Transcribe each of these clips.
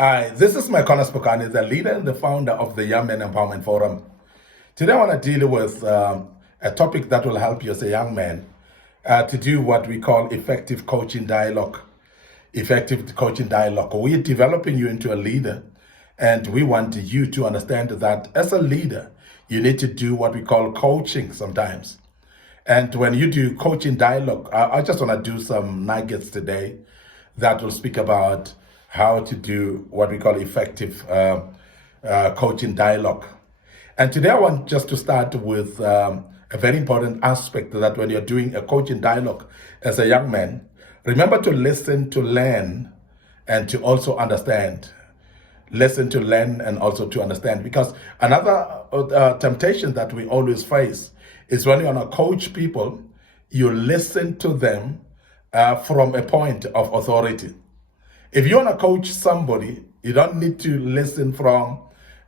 Hi, this is my Phokane, the leader and the founder of the Young Men Empowerment Forum. Today I want to deal with a topic that will help you as a young man to do what we call effective coaching dialogue. Effective coaching dialogue. We're developing you into a leader, and we want you to understand that as a leader, you need to do what we call coaching sometimes. And when you do coaching dialogue, I just want to do some nuggets today that will speak about how to do what we call effective coaching dialogue. And today I want just to start with a very important aspect that when you're doing a coaching dialogue as a young man, remember to listen, to learn, and to also understand. Listen, to learn, and also to understand. Because another temptation that we always face is when you want to coach people, you listen to them from a point of authority. If you want to coach somebody, you don't need to listen from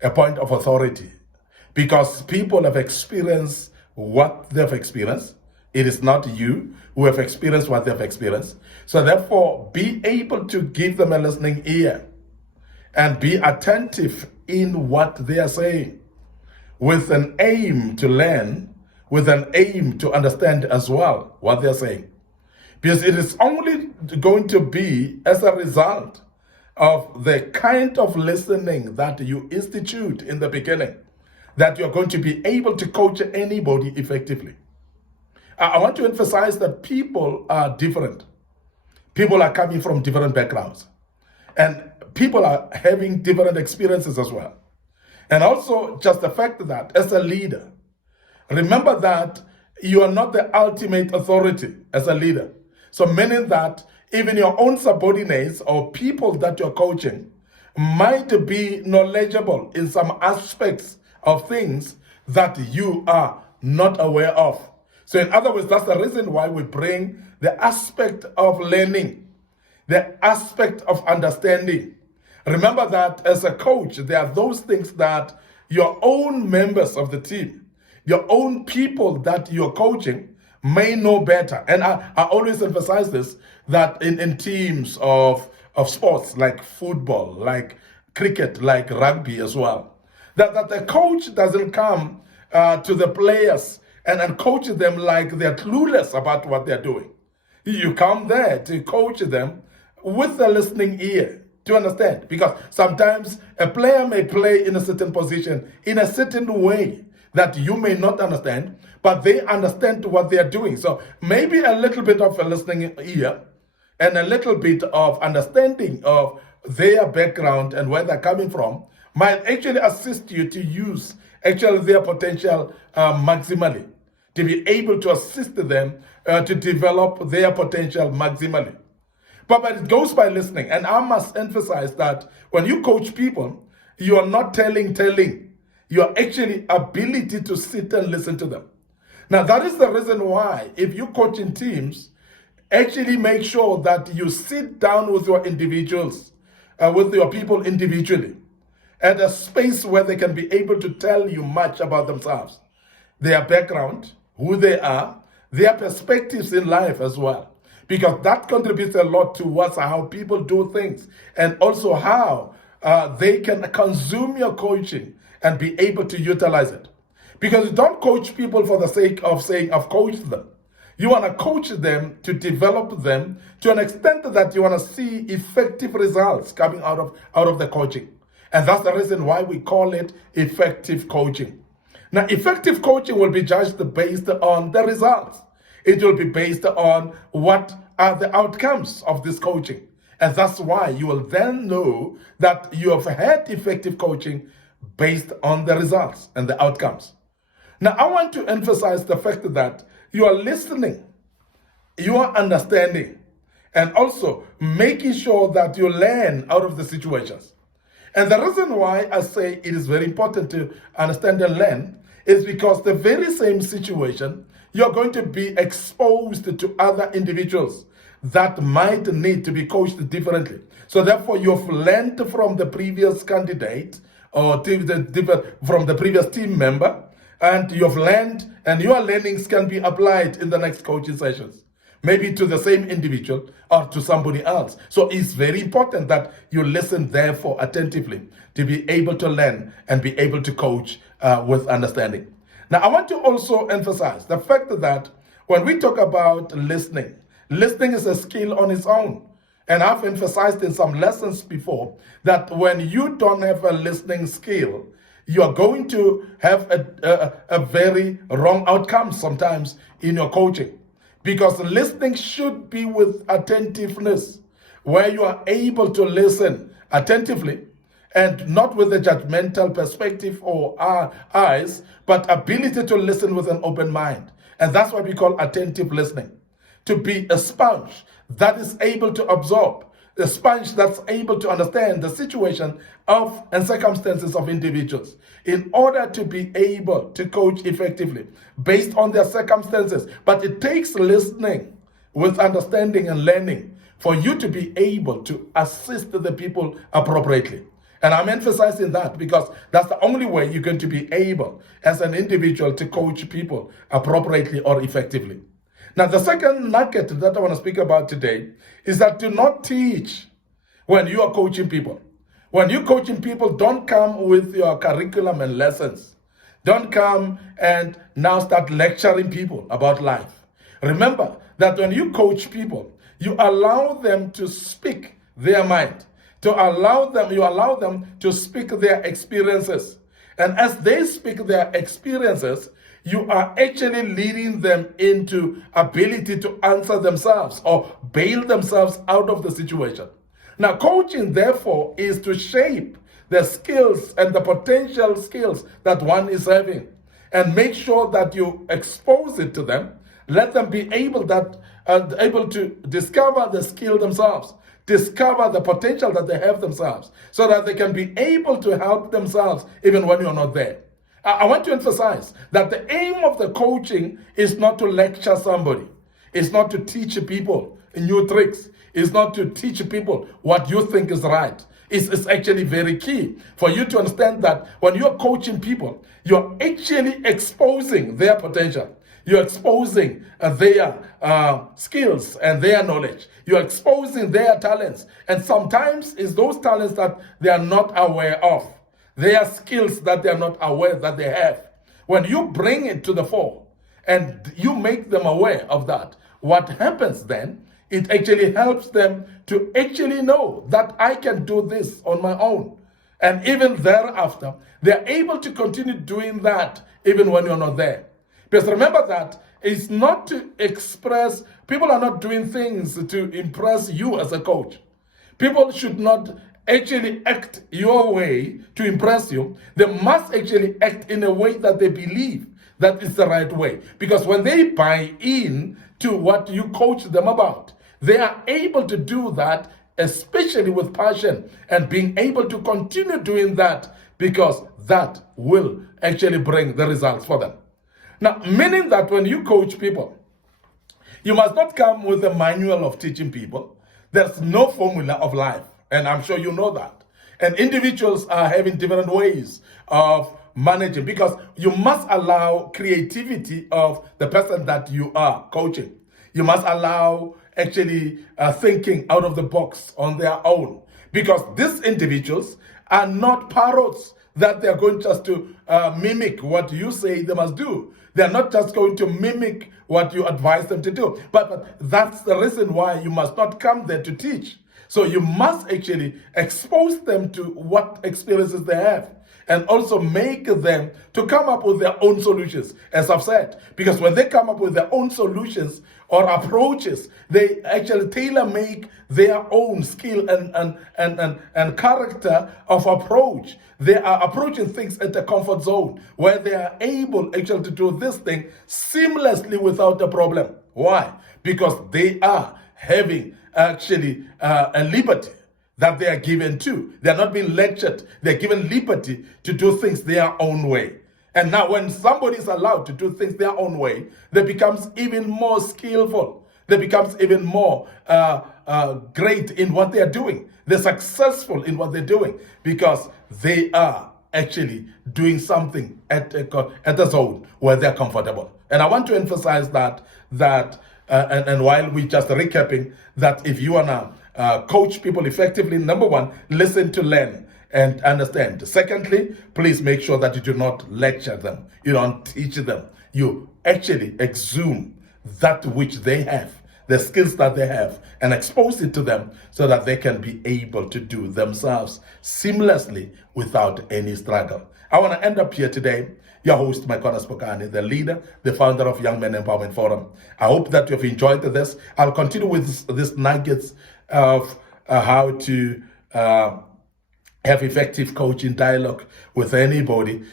a point of authority, because people have experienced what they've experienced. It is not you who have experienced what they've experienced. So therefore, be able to give them a listening ear and be attentive in what they are saying, with an aim to learn, with an aim to understand as well what they're saying. Because it is only going to be as a result of the kind of listening that you institute in the beginning that you're going to be able to coach anybody effectively. I want to emphasize that people are different. People are coming from different backgrounds. And people are having different experiences as well. And also just the fact that as a leader, remember that you are not the ultimate authority as a leader. So meaning that even your own subordinates or people that you're coaching might be knowledgeable in some aspects of things that you are not aware of. So in other words, that's the reason why we bring the aspect of learning, the aspect of understanding. Remember that as a coach, there are those things that your own members of the team, your own people that you're coaching may know better. And I always emphasize this, that in teams of sports like football, like cricket, like rugby as well, that the coach doesn't come to the players and coach them like they're clueless about what they're doing. You come there to coach them with a listening ear to understand, because sometimes a player may play in a certain position in a certain way that you may not understand, but they understand what they are doing. So maybe a little bit of a listening ear and a little bit of understanding of their background and where they're coming from might actually assist you to use actually their potential maximally, to be able to assist them to develop their potential maximally. But it goes by listening. And I must emphasize that when you coach people, you are not telling. Your actually ability to sit and listen to them. Now, that is the reason why, if you coach in teams, actually make sure that you sit down with your individuals, with your people individually, at a space where they can be able to tell you much about themselves, their background, who they are, their perspectives in life as well. Because that contributes a lot towards how people do things, and also how they can consume your coaching and be able to utilize it. Because you don't coach people for the sake of saying, I've coached them. You want to coach them to develop them to an extent that you want to see effective results coming out of the coaching. And that's the reason why we call it effective coaching. Now, effective coaching will be judged based on the results. It will be based on what are the outcomes of this coaching. And that's why you will then know that you have had effective coaching based on the results and the outcomes. Now, I want to emphasize the fact that you are listening, you are understanding, and also making sure that you learn out of the situations. And the reason why I say it is very important to understand and learn is because the very same situation, you're going to be exposed to other individuals that might need to be coached differently. So therefore, you've learned from the previous candidate or from the previous team member, and you've learned, and your learnings can be applied in the next coaching sessions. maybe to the same individual or to somebody else. So it's very important that you listen, therefore, attentively to be able to learn and be able to coach with understanding. Now, I want to also emphasize the fact that when we talk about listening, listening is a skill on its own. And I've emphasized in some lessons before that when you don't have a listening skill, you are going to have a very wrong outcome sometimes in your coaching. Because listening should be with attentiveness, where you are able to listen attentively and not with a judgmental perspective or eyes, but ability to listen with an open mind. And that's what we call attentive listening. To be a sponge that is able to absorb, a sponge that's able to understand the situation of and circumstances of individuals in order to be able to coach effectively based on their circumstances. But it takes listening with understanding and learning for you to be able to assist the people appropriately. And I'm emphasizing that because that's the only way you're going to be able as an individual to coach people appropriately or effectively. Now, the second nugget that I want to speak about today is that do not teach when you are coaching people. When you're coaching people, don't come with your curriculum and lessons. Don't come and now start lecturing people about life. Remember that when you coach people, you allow them to speak their mind, you allow them to speak their experiences. And as they speak their experiences, you are actually leading them into ability to answer themselves or bail themselves out of the situation. Now, coaching, therefore, is to shape the skills and the potential skills that one is having and make sure that you expose it to them. Let them be able to discover the skill themselves, discover the potential that they have themselves, so that they can be able to help themselves even when you're not there. I want to emphasize that the aim of the coaching is not to lecture somebody. It's not to teach people new tricks. It's not to teach people what you think is right. It's actually very key for you to understand that when you're coaching people, you're actually exposing their potential. You're exposing their skills and their knowledge. You're exposing their talents. And sometimes it's those talents that they are not aware of. They are skills that they are not aware that they have. When you bring it to the fore and you make them aware of that, what happens then, it actually helps them to actually know that I can do this on my own. And even thereafter, they're able to continue doing that even when you're not there. Because remember that it's not to express, people are not doing things to impress you as a coach. People should not actually act your way to impress you. They must actually act in a way that they believe that is the right way. Because when they buy in to what you coach them about, they are able to do that, especially with passion, and being able to continue doing that because that will actually bring the results for them. Now, meaning that when you coach people, you must not come with a manual of teaching people. There's no formula of life. And I'm sure you know that. And individuals are having different ways of managing because you must allow creativity of the person that you are coaching. You must allow actually thinking out of the box on their own because these individuals are not parrots that they're going just to mimic what you say they must do. They're not just going to mimic what you advise them to do. But that's the reason why you must not come there to teach. So you must actually expose them to what experiences they have and also make them to come up with their own solutions, as I've said. Because when they come up with their own solutions or approaches, they actually tailor-make their own skill and character of approach. They are approaching things at a comfort zone where they are able actually to do this thing seamlessly without a problem. Why? Because they are having actually a liberty that they are given to. They are not being lectured. They're given liberty to do things their own way. And now when somebody is allowed to do things their own way, they becomes even more skillful. They becomes even more great in what they are doing. They're successful in what they're doing because they are actually doing something at a zone where they're comfortable. And I want to emphasize that and while we just recapping that, if you want to coach people effectively, number one, listen to learn and understand. Secondly, please make sure that you do not lecture them. You don't teach them. You actually exhume that which they have, the skills that they have, and expose it to them so that they can be able to do themselves seamlessly without any struggle. I want to end up here today. Your host, Phokane, the leader, the founder of Young Men Empowerment Forum. I hope that you've enjoyed this. I'll continue with this nuggets of how to have effective coaching dialogue with anybody.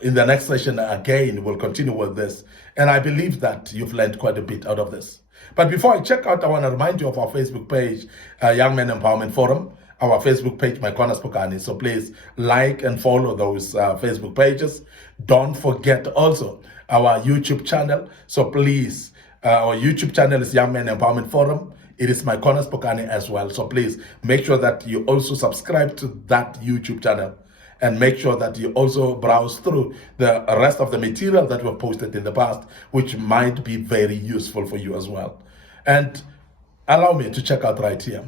In the next session, again, we'll continue with this. And I believe that you've learned quite a bit out of this. But before I check out, I want to remind you of our Facebook page, Young Men Empowerment Forum, our Facebook page, Phokane. So please like and follow those Facebook pages. Don't forget also our YouTube channel. So please, our YouTube channel is Young Men Empowerment Forum. It is Phokane as well. So please make sure that you also subscribe to that YouTube channel, and make sure that you also browse through the rest of the material that we've posted in the past, which might be very useful for you as well. And allow me to check out right here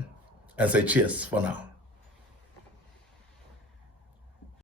and say cheers for now.